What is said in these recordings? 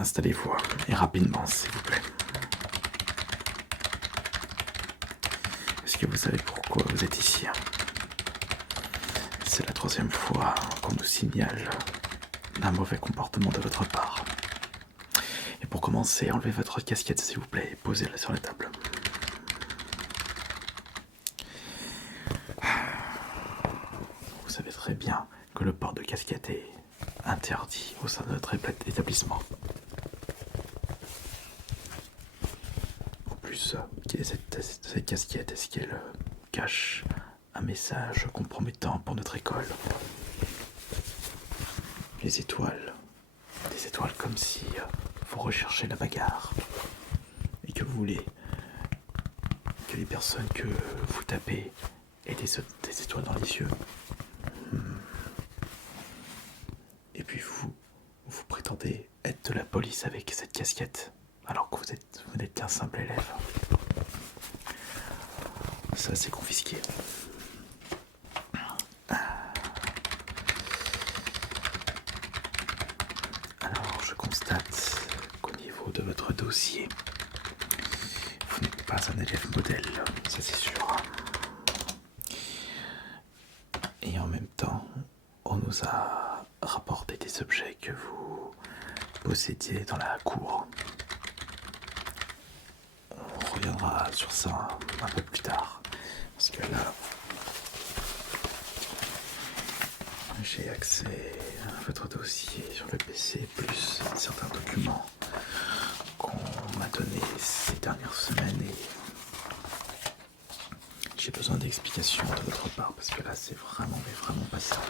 Installez-vous et rapidement, s'il vous plaît. Est-ce que vous savez pourquoi vous êtes ici? C'est la 3e fois qu'on nous signale un mauvais comportement de votre part. Et pour commencer, enlevez votre casquette, s'il vous plaît, et posez-la sur la table. Vous savez très bien que le port de casquette est interdit au sein de notre établissement. En plus, quelle est cette casquette? Est-ce qu'elle cache un message compromettant pour notre école? Les étoiles. Des étoiles comme si vous recherchez la bagarre. Et que vous voulez que les personnes que vous tapez aient des étoiles dans les yeux. Et puis vous prétendez être de la police avec cette casquette, alors que vous n'êtes qu'un simple élève. Ça, c'est confisqué. Alors, je constate qu'au niveau de votre dossier, vous n'êtes pas un élève modèle, ça c'est sûr. Et en même temps, on nous a rapporté des objets que vous possédiez dans la cour. On reviendra sur ça un peu plus tard, parce que là, j'ai accès à votre dossier sur le PC, plus certains documents qu'on m'a donnés ces dernières semaines, et j'ai besoin d'explications de votre part, parce que là, c'est vraiment pas sérieux.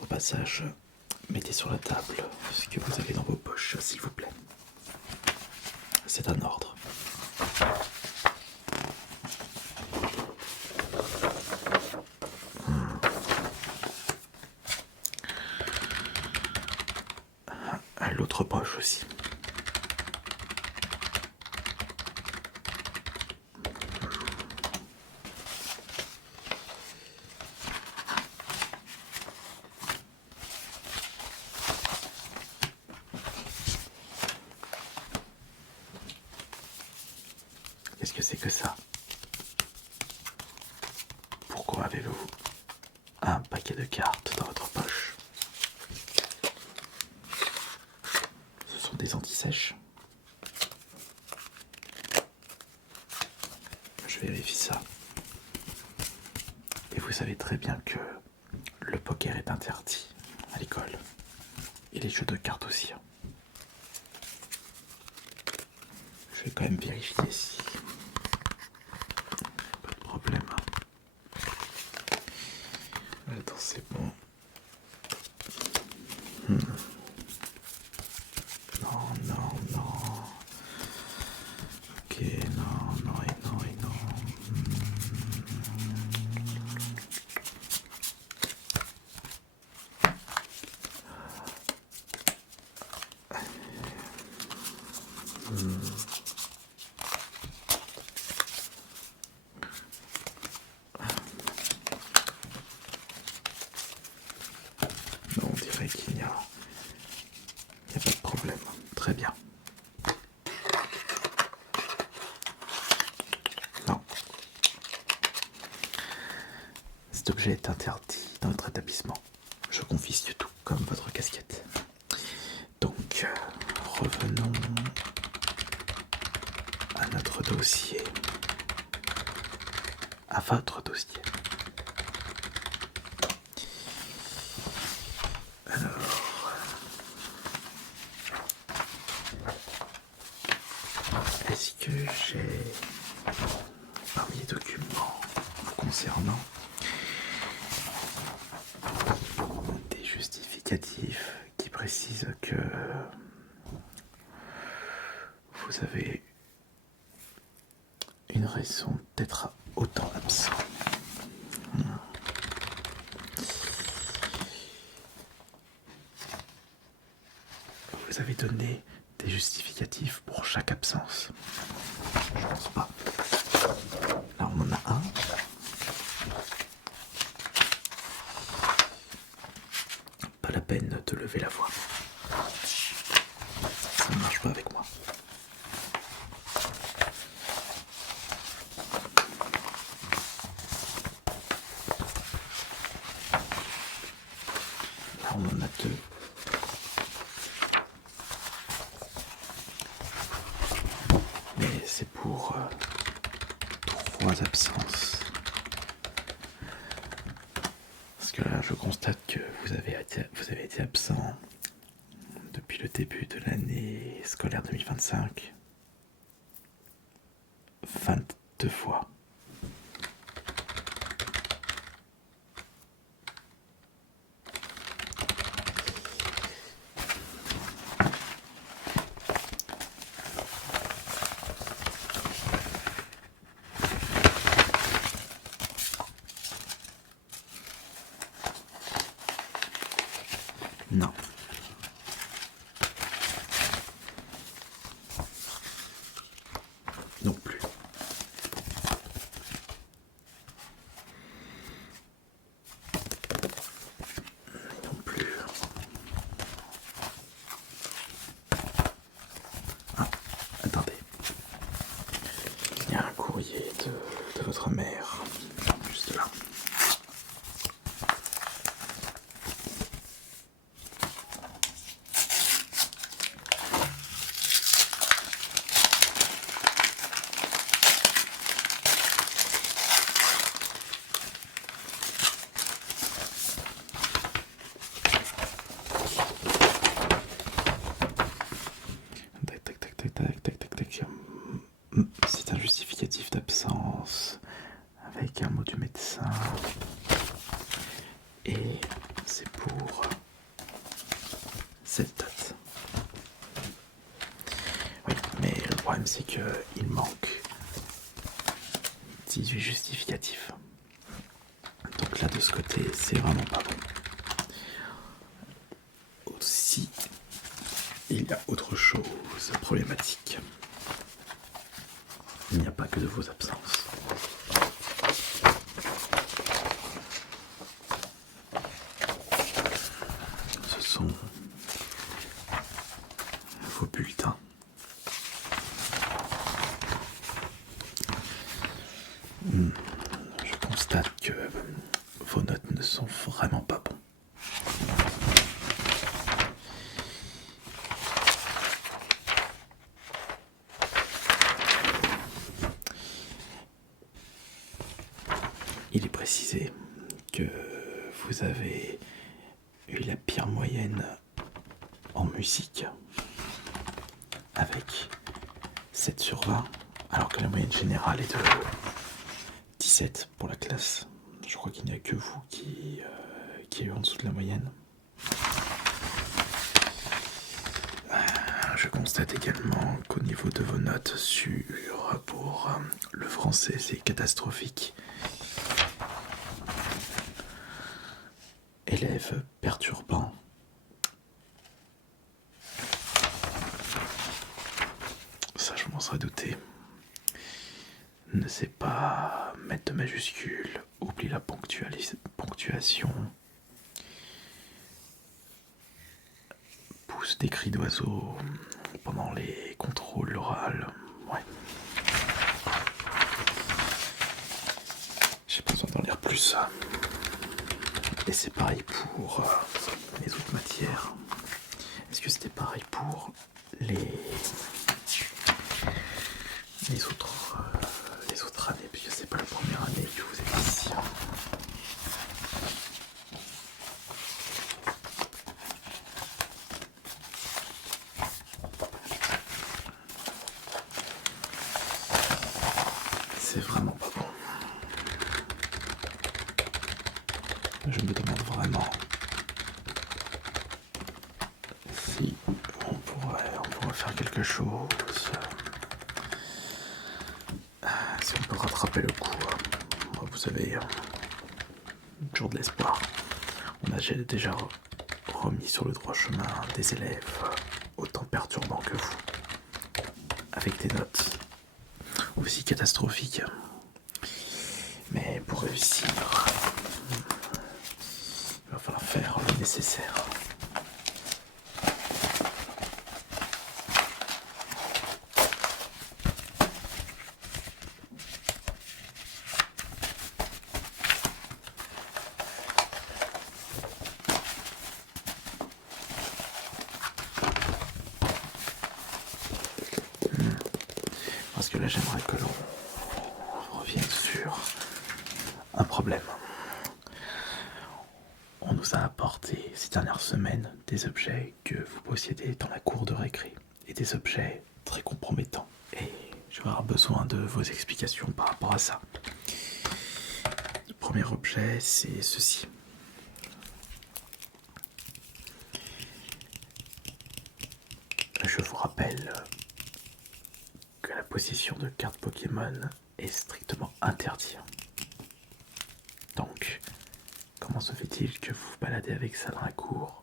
Au passage, mettez sur la table ce que vous avez dans vos poches, s'il vous plaît. C'est un ordre. L'autre poche aussi. Qu'est-ce que c'est que ça? Pourquoi avez-vous un paquet de cartes dans votre poche? Ce sont des anti-sèches. Je vérifie ça. Et vous savez très bien que le poker est interdit à l'école. Et les jeux de cartes aussi. Je vais quand même vérifier si... Pas de problème. Attends, c'est bon. Non. Ok, non et non. Non, on dirait qu'il n'y a pas de problème. Très bien. Non. Cet objet est interdit dans notre établissement. Je confisque tout, comme votre casquette. Donc, revenons à notre dossier. À votre dossier. Est-ce que j'ai, parmi les documents vous concernant, des justificatifs qui précisent que vous avez une raison d'être autant absent? Vous avez donné des justificatifs pour chaque absence? Je pense pas. Là, on en a un. Pas la peine de lever la voix. ça ne marche pas avec moi. Là, on en a 2. Mais c'est pour 3 absences. Parce que là, je constate que vous avez été absent depuis le début de l'année scolaire 2025 22 fois. Non. Non plus. Non plus. Ah, attendez. Il y a un courrier de votre mère, juste là. C'est un justificatif d'absence avec un mot du médecin et c'est pour cette date. Oui, mais le problème c'est qu'il manque 18 justificatifs. Donc là de ce côté c'est vraiment pas bon. Aussi, il y a autre chose problématique. Il n'y a pas que de vos absences. Ce sont vos bulletins. Je constate que vos notes ne sont vraiment pas bonnes. Il est précisé que vous avez eu la pire moyenne en musique avec 7 sur 20, alors que la moyenne générale est de 17 pour la classe. Je crois qu'il n'y a que vous qui est en dessous de la moyenne. Je constate également qu'au niveau de vos notes pour le français, c'est catastrophique. Élève perturbant. Ça, je m'en serais douté. Ne sait pas mettre de majuscules, oublie la ponctuation, pousse des cris d'oiseaux pendant les contrôles oraux. Ouais. J'ai pas besoin d'en lire plus. Et c'est pareil pour les autres matières. Est-ce que c'était pareil pour les autres années? Puisque c'est pas la première année que vous êtes ici. C'est vraiment pas bon. Je me demande vraiment si on pourrait faire quelque chose. Si on peut rattraper le coup. Vous savez, toujours de l'espoir. On a déjà remis sur le droit chemin des élèves autant perturbants que vous, avec des notes aussi catastrophiques. Mais pour réussir, il va falloir faire le nécessaire. là, j'aimerais que l'on revienne sur un problème. On nous a apporté ces dernières semaines des objets que vous possédez dans la cour de récré, et des objets très compromettants. Et je vais avoir besoin de vos explications par rapport à ça. Le premier objet, c'est ceci. Je vous rappelle que la possession de cartes Pokémon est strictement interdite. Donc, comment se fait-il que vous vous baladez avec ça dans la cour?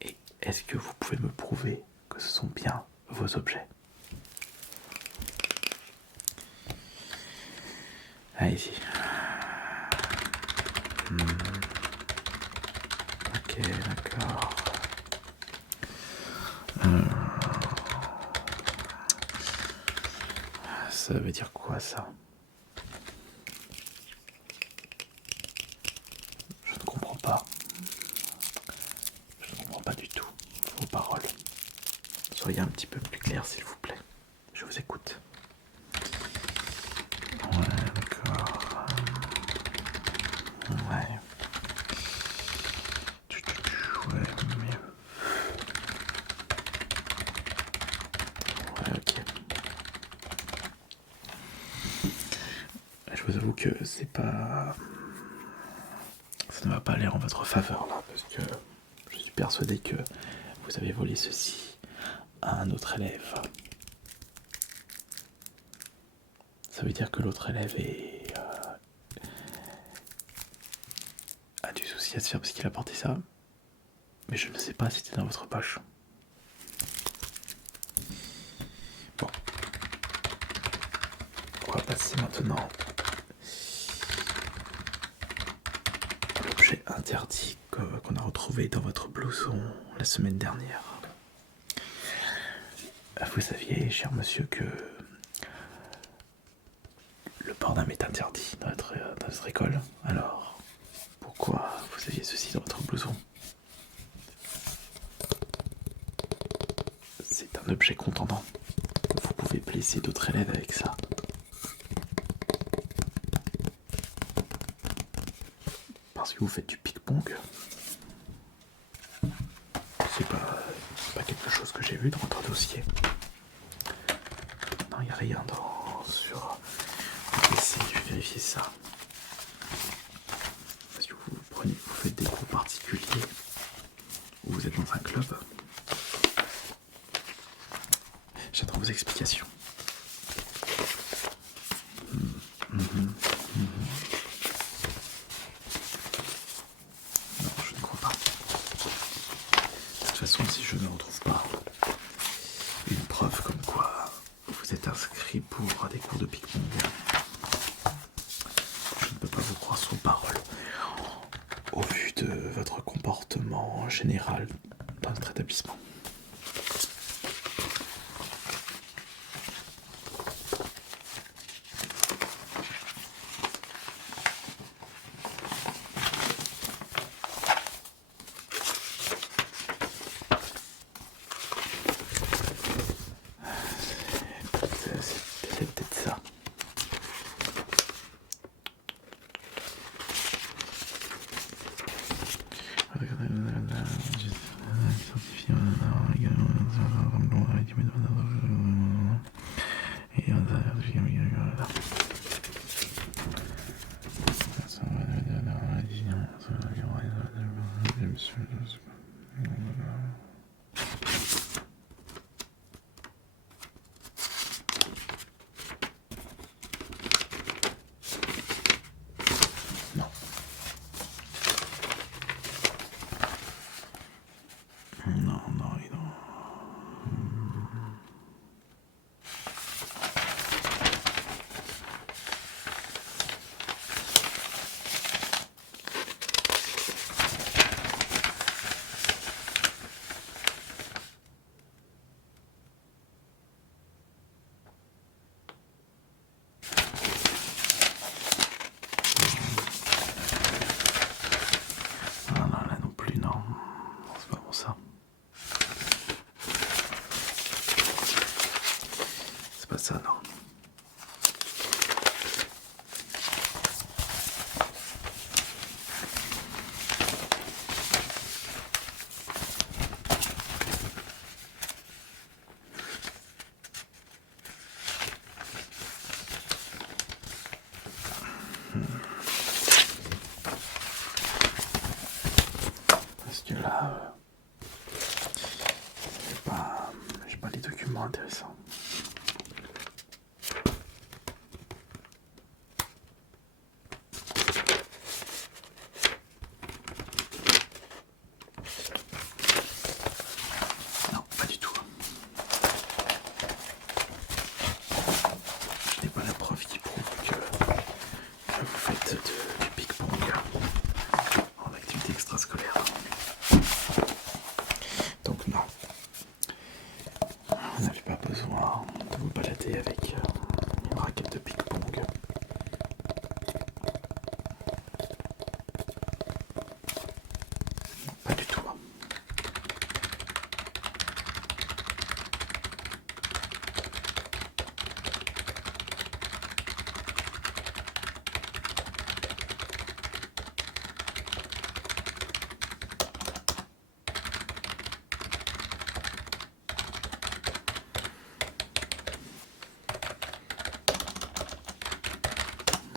Et est-ce que vous pouvez me prouver que ce sont bien vos objets? Allez-y. Ok, d'accord. Ça veut dire quoi, ça? Je ne comprends pas. Je ne comprends pas du tout vos paroles. Soyez un petit peu plus clair, s'il vous plaît. Je vous écoute. Ouais, d'accord. Ouais. Ouais, mais... Ouais, ok. Je vous avoue que c'est pas... Ça ne va pas aller en votre faveur, là, parce que je suis persuadé que vous avez volé ceci à un autre élève. Ça veut dire que l'autre élève a du souci à se faire parce qu'il a porté ça. Mais je ne sais pas si c'était dans votre poche. Bon. On va passer maintenant à l'objet interdit qu'on a retrouvé dans votre blouson la semaine dernière. Vous saviez, cher monsieur, que le port d'armes est interdit dans notre école. Alors, pourquoi vous aviez ceci dans votre blouson? C'est un objet contendant. Vous pouvez blesser d'autres élèves avec ça. Parce que vous faites du ping-pong. C'est pas quelque chose que j'ai vu dans votre dossier. Non, il n'y a rien sur le PC, je vais vérifier ça. Parce que vous faites des cours particuliers ou vous êtes dans un club. J'attends vos explications. Non, je ne crois pas. De toute façon, si je ne retrouve pas une preuve comme quoi vous êtes inscrit pour des cours de ping-pong, je ne peux pas vous croire sur parole. Au vu de votre comportement général dans notre établissement. C'est peut-être ça. Ah non, là non plus, non. C'est pas bon ça. que là, j'ai pas les documents intéressants. Non, pas du tout. Je n'ai pas la preuve qui prouve que vous faites du ping-pong en activité extrascolaire. Donc non, vous n'avez pas besoin de vous balader avec une raquette de ping-pong. Pas du tout.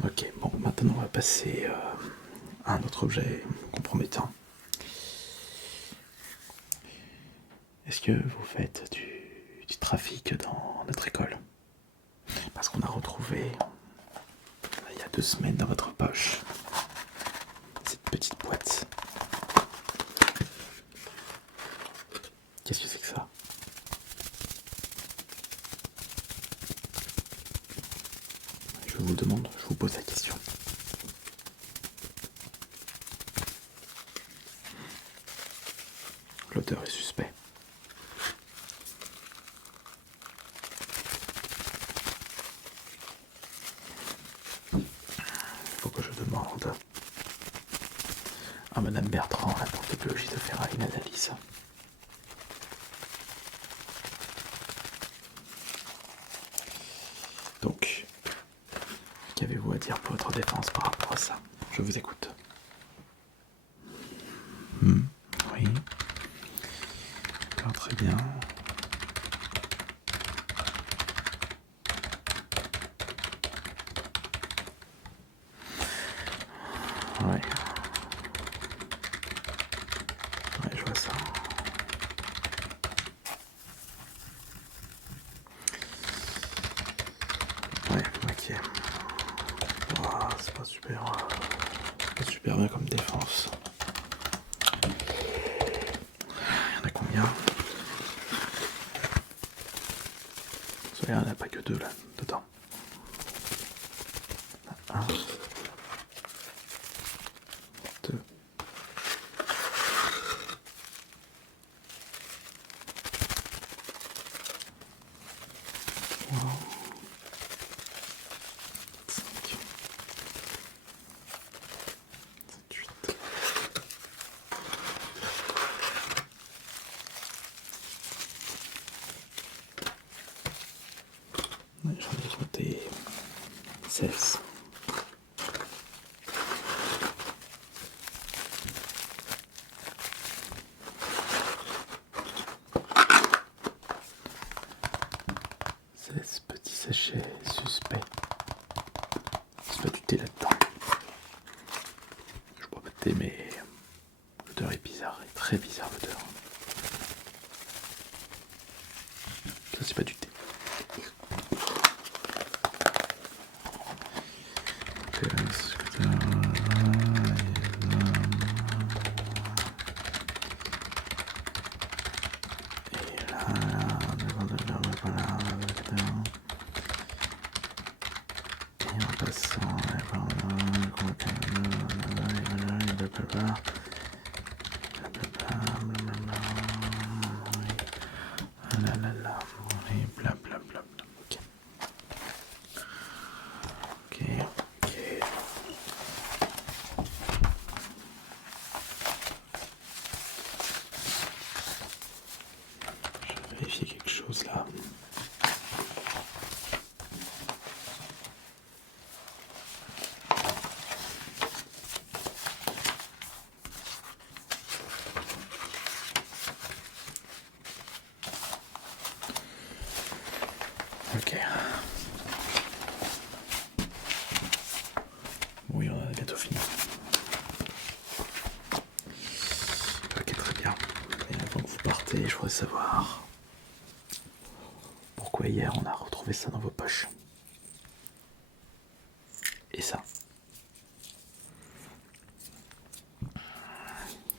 Ok, bon, maintenant on va passer à un autre objet compromettant. Est-ce que vous faites du trafic dans notre école? Parce qu'on a retrouvé, il y a 2 semaines, dans votre poche, cette petite boîte. Qu'est-ce que c'est que ça? Je vous demande, je vous pose la question. L'auteur est suspect. Il faut que je demande à Madame Bertrand, la prof de biologie, de faire une analyse. Donc, qu'avez-vous à dire pour votre défense par rapport à ça? Je vous écoute. Oui. D'accord, très bien. Ouais. Ouais, je vois ça. Ouais, ok. Ouah, c'est pas super bien comme défense. Il y en a combien? Il n'y en a pas que 2 là, dedans. 1, 2. Wow. 5, 7, 8. Ouais, j'en ai compté 16. Petits sachets suspects. C'est pas du thé là-dedans. Je bois pas de thé, mais l'odeur est bizarre, est très bizarre l'odeur. Ça c'est pas du thé. Vérifier quelque chose là. Ok. Oui, on a bientôt fini. Ok, très savoir pourquoi hier on a retrouvé ça dans vos poches. Et ça.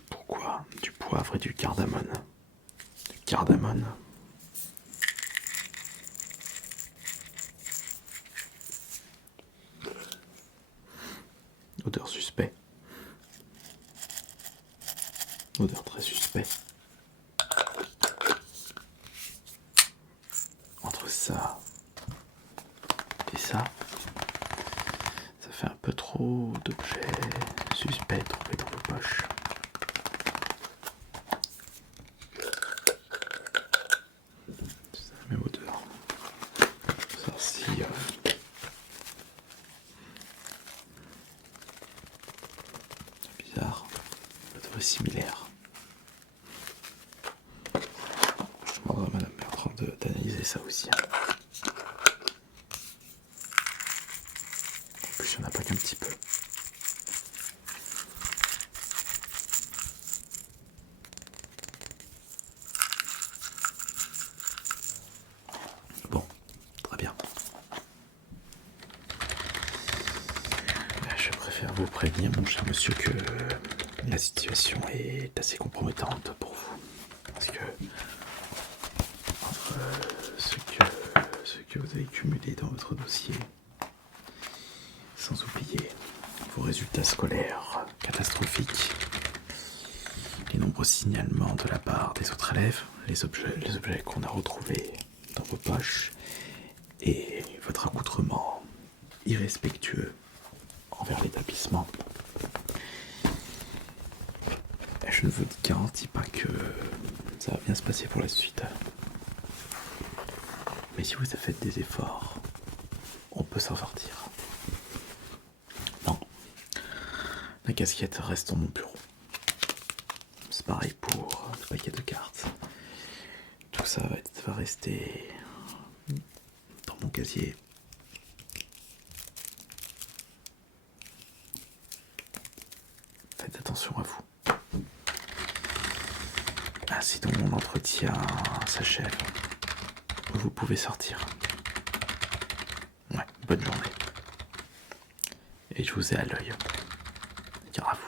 Pourquoi du poivre et du cardamone? Du cardamone. Odeur suspect. Odeur très suspect. Entre ça et ça fait un peu trop d'objets suspects trouvés dans vos poches. C'est la même odeur. Ça, si c'est bizarre, l'odeur est similaire. Je demanderai à Madame Bertrand d'analyser ça aussi. En plus, il n'y en a pas qu'un petit peu. Bon, très bien. Je préfère vous prévenir, mon cher monsieur, que la situation est assez compromettante pour vous. Parce que entre ce que vous avez cumulé dans votre dossier, sans oublier vos résultats scolaires catastrophiques, les nombreux signalements de la part des autres élèves, les objets qu'on a retrouvés dans vos poches, et votre accoutrement irrespectueux envers l'établissement, je ne vous garantis pas que ça va bien se passer pour la suite. Mais si vous avez fait des efforts, on peut s'en sortir. Non, la casquette reste dans mon bureau. C'est pareil pour le paquet de cartes. Tout ça va rester dans mon casier. Faites attention à vous. Sinon mon entretien s'achève. Vous pouvez sortir. Ouais, bonne journée. Et je vous ai à l'œil. Gare à vous.